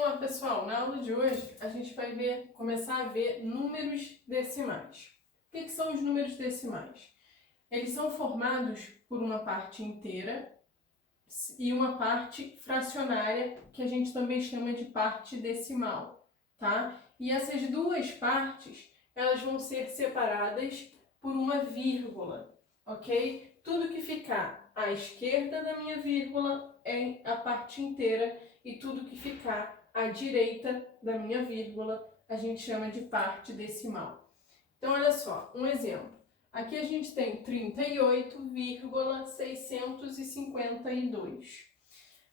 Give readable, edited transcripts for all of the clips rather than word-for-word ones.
Olá pessoal, na aula de hoje a gente vai começar a ver números decimais. O que são os números decimais? Eles são formados por uma parte inteira e uma parte fracionária, que a gente também chama de parte decimal, tá? E essas duas partes, elas vão ser separadas por uma vírgula, ok? Tudo que ficar à esquerda da minha vírgula é a parte inteira e tudo que ficar à direita da minha vírgula a gente chama de parte decimal. Então, olha só, um exemplo. Aqui a gente tem 38,652.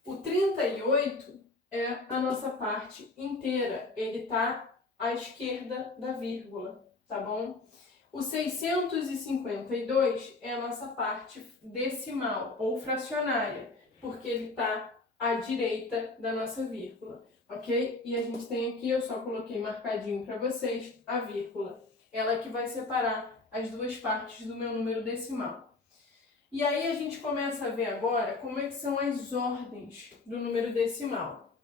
O 38 é a nossa parte inteira, ele está à esquerda da vírgula, tá bom? O 652 é a nossa parte decimal ou fracionária, porque ele está à direita da nossa vírgula, ok? E a gente tem aqui, eu só coloquei marcadinho para vocês, a vírgula. Ela que vai separar as duas partes do meu número decimal. E aí a gente começa a ver agora como é que são as ordens do número decimal.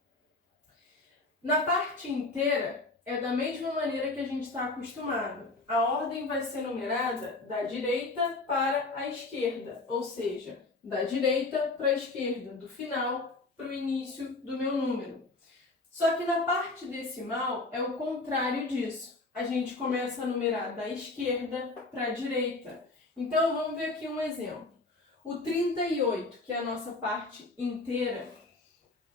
Na parte inteira é da mesma maneira que a gente está acostumado. A ordem vai ser numerada da direita para a esquerda, ou seja, da direita para a esquerda, do final para o início do meu número. Só que na parte decimal é o contrário disso. A gente começa a numerar da esquerda para a direita. Então, vamos ver aqui um exemplo. O 38, que é a nossa parte inteira,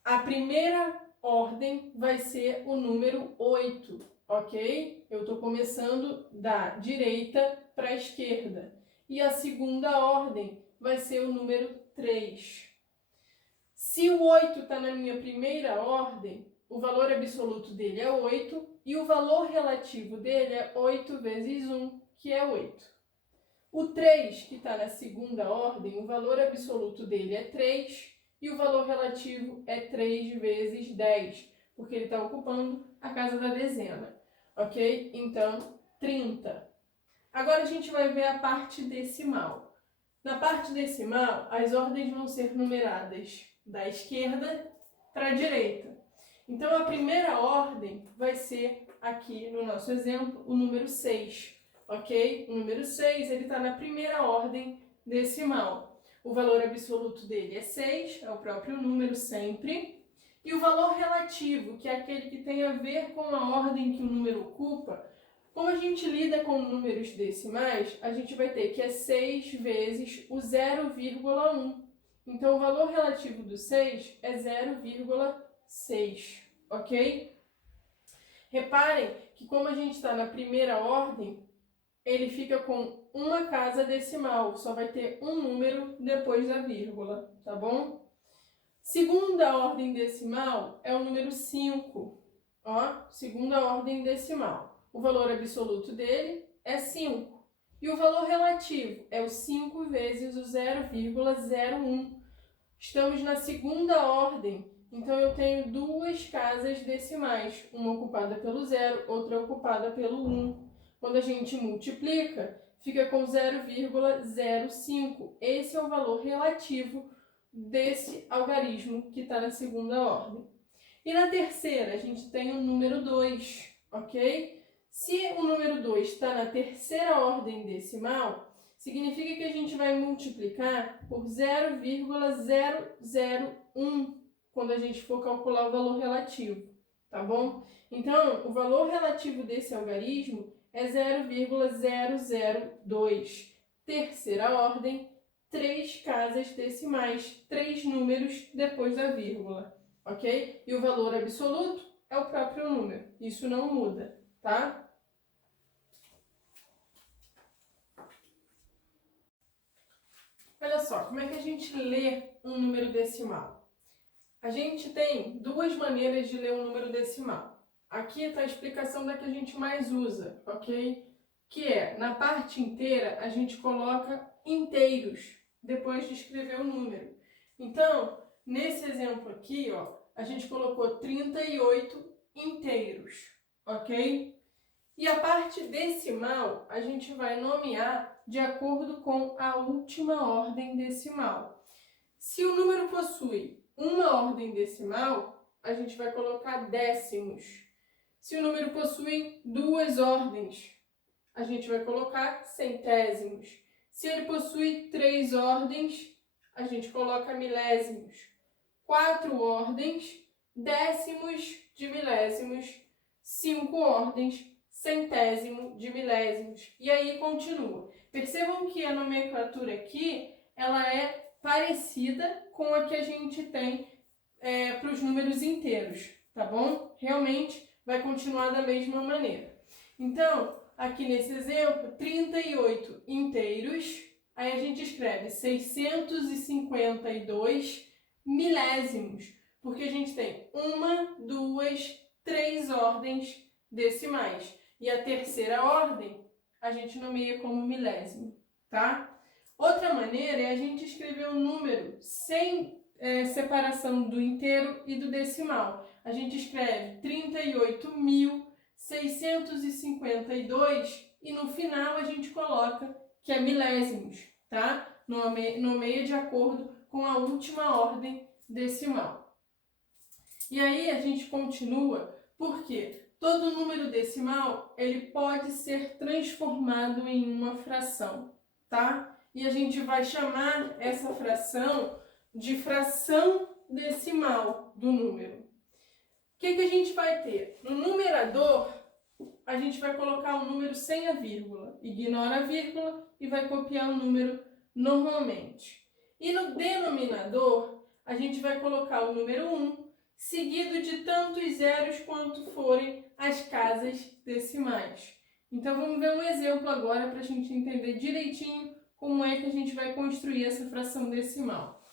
a primeira ordem vai ser o número 8, ok? Eu estou começando da direita para a esquerda. E a segunda ordem vai ser o número 3. Se o 8 está na minha primeira ordem, o valor absoluto dele é 8 e o valor relativo dele é 8 vezes 1, que é 8. O 3, que está na segunda ordem, o valor absoluto dele é 3 e o valor relativo é 3 vezes 10, porque ele está ocupando a casa da dezena, ok? Então, 30. Agora a gente vai ver a parte decimal. Na parte decimal, as ordens vão ser numeradas da esquerda para a direita. Então, a primeira ordem vai ser, aqui no nosso exemplo, o número 6, ok? O número 6, ele está na primeira ordem decimal. O valor absoluto dele é 6, é o próprio número sempre. E o valor relativo, que é aquele que tem a ver com a ordem que o número ocupa, como a gente lida com números decimais, a gente vai ter que é 6 vezes o 0,1. Então, o valor relativo do 6 é 0,6, ok? Reparem que como a gente está na primeira ordem, ele fica com uma casa decimal, só vai ter um número depois da vírgula, tá bom? Segunda ordem decimal é o número 5, ó, segunda ordem decimal. O valor absoluto dele é 5. E o valor relativo é o 5 vezes o 0,01. Estamos na segunda ordem, então eu tenho duas casas decimais, uma ocupada pelo 0, outra ocupada pelo 1. Quando a gente multiplica, fica com 0,05. Esse é o valor relativo desse algarismo que está na segunda ordem. E na terceira, a gente tem o número 2, ok? Se o número 2 está na terceira ordem decimal, significa que a gente vai multiplicar por 0,001 quando a gente for calcular o valor relativo, tá bom? Então, o valor relativo desse algarismo é 0,002. Terceira ordem, 3 casas decimais, 3 números depois da vírgula, ok? E o valor absoluto é o próprio número, isso não muda, tá? Olha só, como é que a gente lê um número decimal? A gente tem duas maneiras de ler um número decimal. Aqui está a explicação da que a gente mais usa, ok? Que é, na parte inteira, a gente coloca inteiros depois de escrever o número. Então, nesse exemplo aqui, ó, a gente colocou 38 inteiros, ok? E a parte decimal, a gente vai nomear de acordo com a última ordem decimal. Se o número possui uma ordem decimal, a gente vai colocar décimos. Se o número possui 2 ordens, a gente vai colocar centésimos. Se ele possui 3 ordens, a gente coloca milésimos. 4 ordens, décimos de milésimos. 5 ordens, centésimo de milésimos. E aí continua. Percebam que a nomenclatura aqui, ela é parecida com a que a gente tem para os números inteiros, tá bom? Realmente vai continuar da mesma maneira. Então, aqui nesse exemplo, 38 inteiros, aí a gente escreve 652 milésimos, porque a gente tem 1, 2, 3 ordens decimais. E a terceira ordem a gente nomeia como milésimo, tá? Outra maneira é a gente escrever um número sem separação do inteiro e do decimal. A gente escreve 38.652 e no final a gente coloca que é milésimos, tá? Nomeia de acordo com a última ordem decimal. E aí a gente continua, porque todo número decimal ele pode ser transformado em uma fração, tá? E a gente vai chamar essa fração de fração decimal do número. O que a gente vai ter? No numerador, a gente vai colocar o número sem a vírgula. Ignora a vírgula e vai copiar o número normalmente. E no denominador, a gente vai colocar o número 1, seguido de tantos zeros quanto forem as casas decimais. Então, vamos ver um exemplo agora para a gente entender direitinho como é que a gente vai construir essa fração decimal.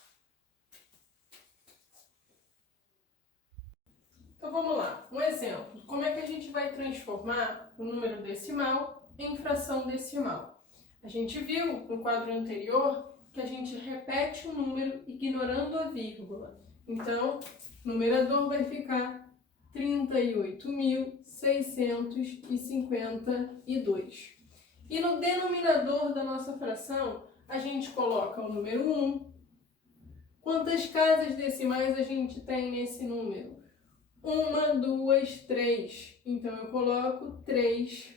Então, vamos lá. Um exemplo. Como é que a gente vai transformar o número decimal em fração decimal? A gente viu no quadro anterior que a gente repete o número ignorando a vírgula. Então, o numerador vai ficar 38.652. E no denominador da nossa fração, a gente coloca o número 1. Quantas casas decimais a gente tem nesse número? 1, 2, 3. Então, eu coloco 3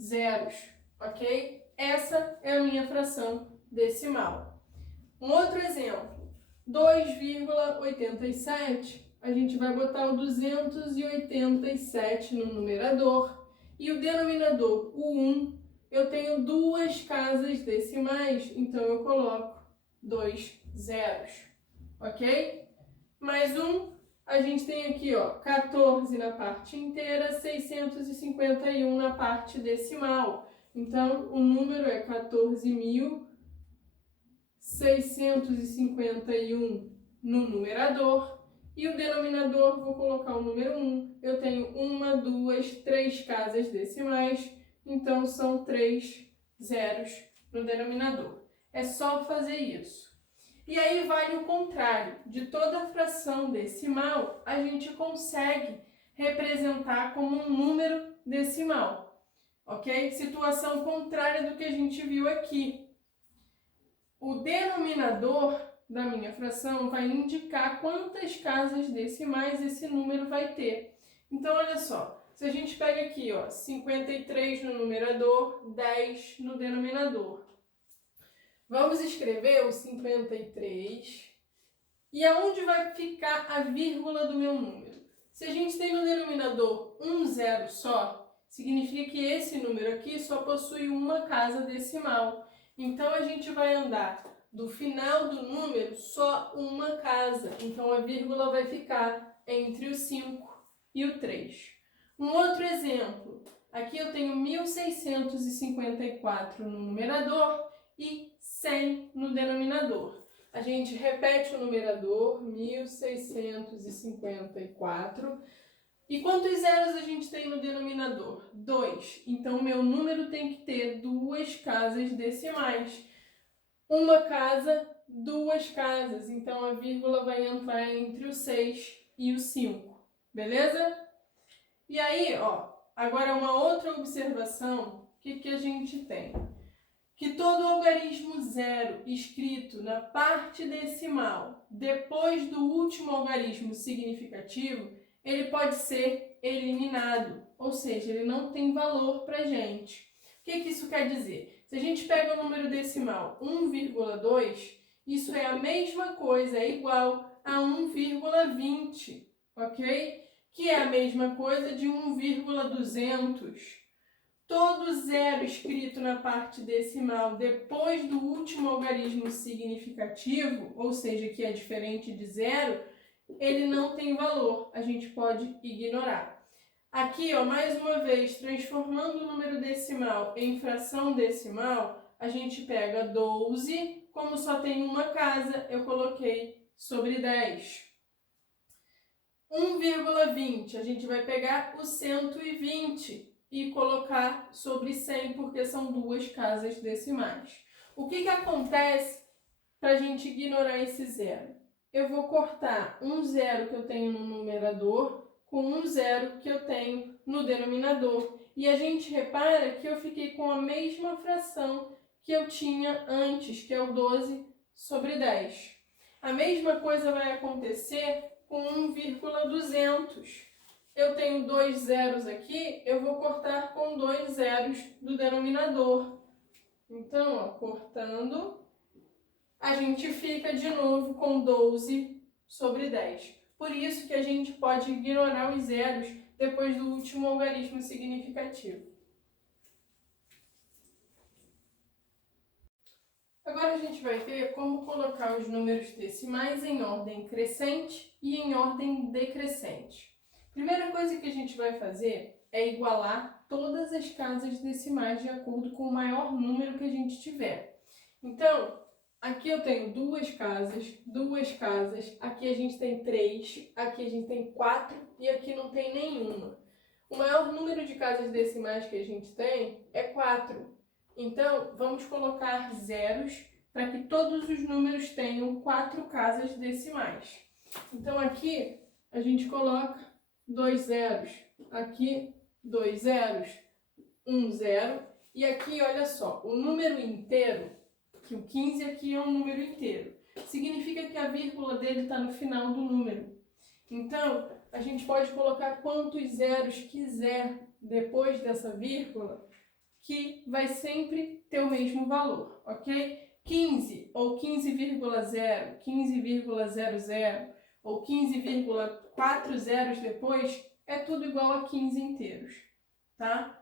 zeros, ok? Essa é a minha fração decimal. Um outro exemplo, 2,87. A gente vai botar o 287 no numerador. E o denominador, o 1, eu tenho 2 casas decimais, então eu coloco 2 zeros, ok? Mais um, a gente tem aqui, ó, 14 na parte inteira, 651 na parte decimal. Então, o número é 14.651 no numerador. E o denominador, vou colocar o número 1. Eu tenho 1, 2, 3 casas decimais, então são 3 zeros no denominador. É só fazer isso. E aí vale o contrário. De toda fração decimal, a gente consegue representar como um número decimal. Ok? Situação contrária do que a gente viu aqui. O denominador da minha fração vai indicar quantas casas decimais esse número vai ter. Então, olha só, se a gente pega aqui, ó, 53 no numerador, 10 no denominador. Vamos escrever o 53 e aonde vai ficar a vírgula do meu número? Se a gente tem no denominador um zero só, significa que esse número aqui só possui uma casa decimal. Então, a gente vai andar do final do número só uma casa. Então, a vírgula vai ficar entre o 5 e o 3. Um outro exemplo. Aqui eu tenho 1654 no numerador e 100 no denominador. A gente repete o numerador, 1654. E quantos zeros a gente tem no denominador? 2. Então, o meu número tem que ter 2 casas decimais. Uma casa, 2 casas. Então, a vírgula vai entrar entre o 6 e o 5. Beleza? E aí, ó, agora uma outra observação. O que a gente tem? que todo algarismo zero escrito na parte decimal depois do último algarismo significativo, ele pode ser eliminado, ou seja, ele não tem valor para a gente. O que isso quer dizer? Se a gente pega o número decimal 1,2, isso é a mesma coisa, é igual a 1,20, ok? Que é a mesma coisa de 1,200. Todo zero escrito na parte decimal depois do último algarismo significativo, ou seja, que é diferente de zero, ele não tem valor, a gente pode ignorar. Aqui, ó, mais uma vez, transformando o número decimal em fração decimal, a gente pega 12, como só tem uma casa, eu coloquei sobre 10. 1,20, a gente vai pegar o 120 e colocar sobre 100, porque são duas casas decimais. O que acontece para a gente ignorar esse zero? Eu vou cortar um zero que eu tenho no numerador com um zero que eu tenho no denominador. E a gente repara que eu fiquei com a mesma fração que eu tinha antes, que é o 12 sobre 10. A mesma coisa vai acontecer com 1,200. Eu tenho dois zeros aqui, eu vou cortar com dois zeros do denominador. Então, ó, cortando, a gente fica de novo com 12 sobre 10. Por isso que a gente pode ignorar os zeros depois do último algarismo significativo. Agora a gente vai ver como colocar os números decimais em ordem crescente e em ordem decrescente. Primeira coisa que a gente vai fazer é igualar todas as casas decimais de acordo com o maior número que a gente tiver. Então, aqui eu tenho duas casas, aqui a gente tem 3, aqui a gente tem 4 e aqui não tem nenhuma. O maior número de casas decimais que a gente tem é 4. Então, vamos colocar zeros para que todos os números tenham 4 casas decimais. Então, aqui a gente coloca 2 zeros, aqui 2 zeros, 1 zero, e aqui, olha só, o número inteiro, que o 15 aqui é um número inteiro, significa que a vírgula dele está no final do número. Então, a gente pode colocar quantos zeros quiser depois dessa vírgula, que vai sempre ter o mesmo valor, ok? 15 ou 15,0, 15,00 ou 15,4 zeros depois, é tudo igual a 15 inteiros, tá?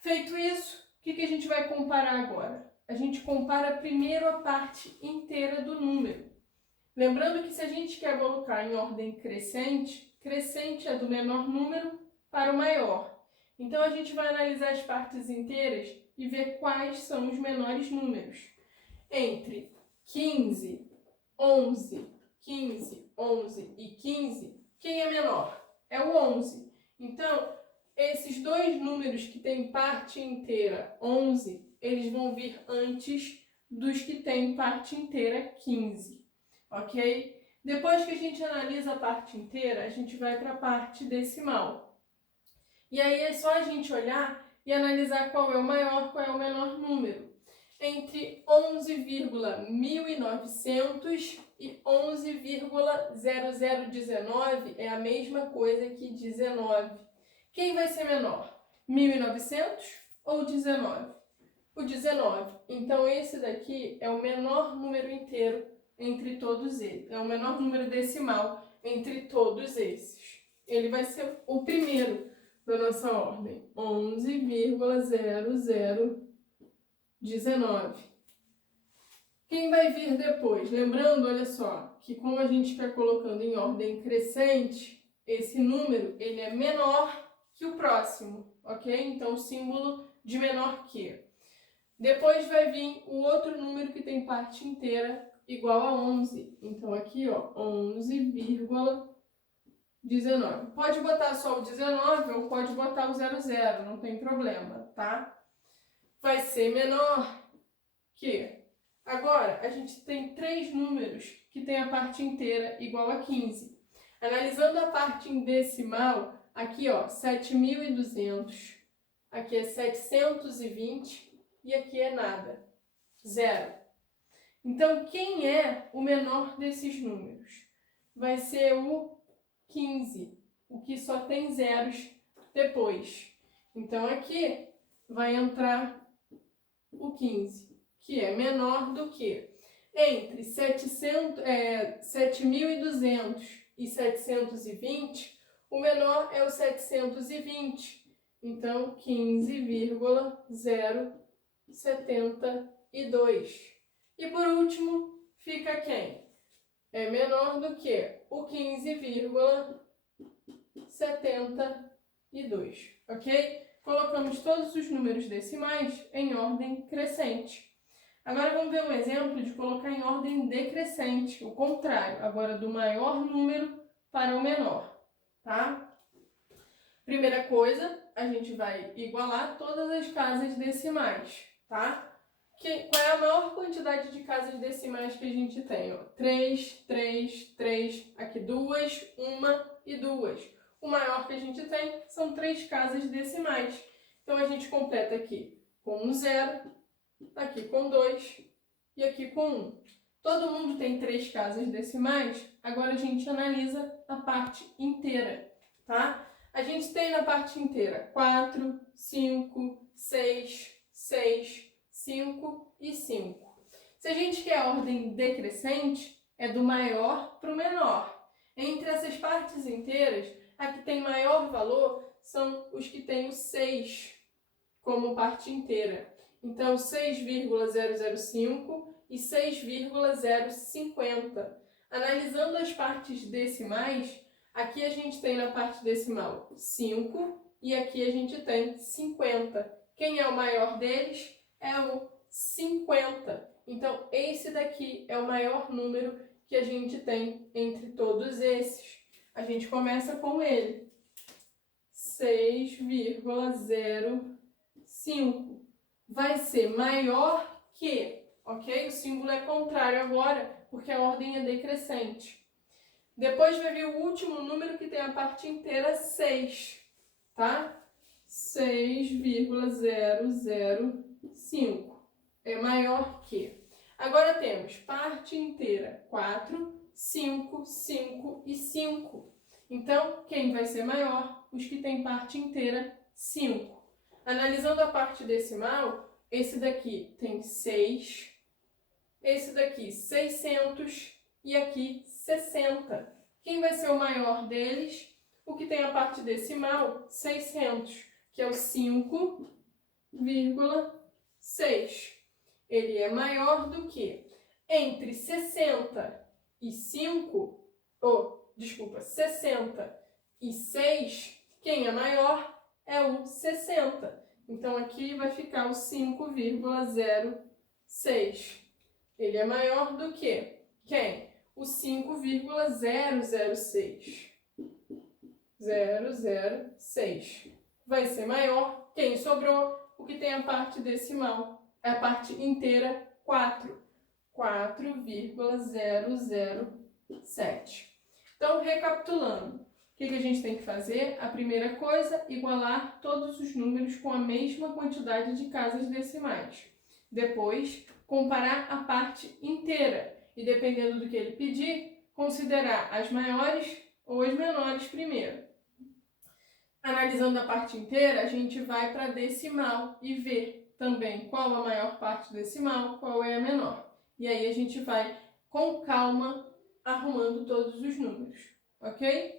Feito isso, o que a gente vai comparar agora? A gente compara primeiro a parte inteira do número. Lembrando que se a gente quer colocar em ordem crescente, crescente é do menor número para o maior. Então, a gente vai analisar as partes inteiras e ver quais são os menores números. Entre 15, 11, 15, 11 e 15, quem é menor? É o 11. Então, esses dois números que têm parte inteira 11, eles vão vir antes dos que têm parte inteira 15, ok? Depois que a gente analisa a parte inteira, a gente vai para a parte decimal. E aí é só a gente olhar e analisar qual é o maior, qual é o menor número. Entre 11,1900 e 11,0019 é a mesma coisa que 19. Quem vai ser menor? 1900 ou 19? O 19. Então, esse daqui é o menor número inteiro entre todos eles. É o menor número decimal entre todos esses. Ele vai ser o primeiro da nossa ordem, 11,0019. Quem vai vir depois? Lembrando, olha só, que como a gente está colocando em ordem crescente, esse número ele é menor que o próximo, ok? Então, o símbolo de menor que. Depois vai vir o outro número que tem parte inteira igual a 11. Então, aqui, ó, 11,19. Pode botar só o 19 ou pode botar o 00, não tem problema, tá? Vai ser menor que... Agora, a gente tem três números que tem a parte inteira igual a 15. Analisando a parte em decimal, aqui, ó, 7.200, aqui é 720 e aqui é nada. 0. Então, quem é o menor desses números? Vai ser o 15, o que só tem zeros depois. Então, aqui vai entrar o 15, que é menor do que entre 7.200 e 720, o menor é o 720. Então, 15,072. E por último, fica quem? É menor do que o 15,72, ok? Colocamos todos os números decimais em ordem crescente. Agora vamos ver um exemplo de colocar em ordem decrescente, o contrário, agora do maior número para o menor, tá? Primeira coisa, a gente vai igualar todas as casas decimais, tá? Qual é a maior quantidade de casas decimais que a gente tem? 3, 3, 3, aqui 2, 1 e 2. O maior que a gente tem são 3 casas decimais. Então, a gente completa aqui com um 0, aqui com 2 e aqui com 1. Todo mundo tem 3 casas decimais, agora a gente analisa a parte inteira, tá? A gente tem na parte inteira 4, 5, 6, 6, 5 e 5. Se a gente quer a ordem decrescente, é do maior para o menor. Entre essas partes inteiras, a que tem maior valor são os que têm o 6 como parte inteira. Então, 6,005 e 6,050. Analisando as partes decimais, aqui a gente tem na parte decimal 5 e aqui a gente tem 50. Quem é o maior deles? É o 50. Então, esse daqui é o maior número que a gente tem entre todos esses. A gente começa com ele. 6,05. Vai ser maior que, ok? O símbolo é contrário agora, porque a ordem é decrescente. Depois vai vir o último número que tem a parte inteira 6, tá? 6,005 é maior que. Agora temos parte inteira 4, 5, 5 e 5. Então, quem vai ser maior? Os que têm parte inteira 5. Analisando a parte decimal, esse daqui tem 6, esse daqui 600 e aqui 60. Quem vai ser o maior deles? O que tem a parte decimal, 600, que é o 5,6. Ele é maior do que entre 60 e 6. Quem é maior é o 60. Então, aqui vai ficar o 5,06. Ele é maior do que quem? O 5,006. 006. Vai ser maior. Quem sobrou? O que tem a parte decimal. É a parte inteira 4. 4,007. Então, recapitulando, o que a gente tem que fazer? A primeira coisa, igualar todos os números com a mesma quantidade de casas decimais. Depois, comparar a parte inteira e, dependendo do que ele pedir, considerar as maiores ou as menores primeiro. Analisando a parte inteira, a gente vai para a decimal e ver também qual a maior parte decimal, qual é a menor. E aí a gente vai, com calma, arrumando todos os números, ok?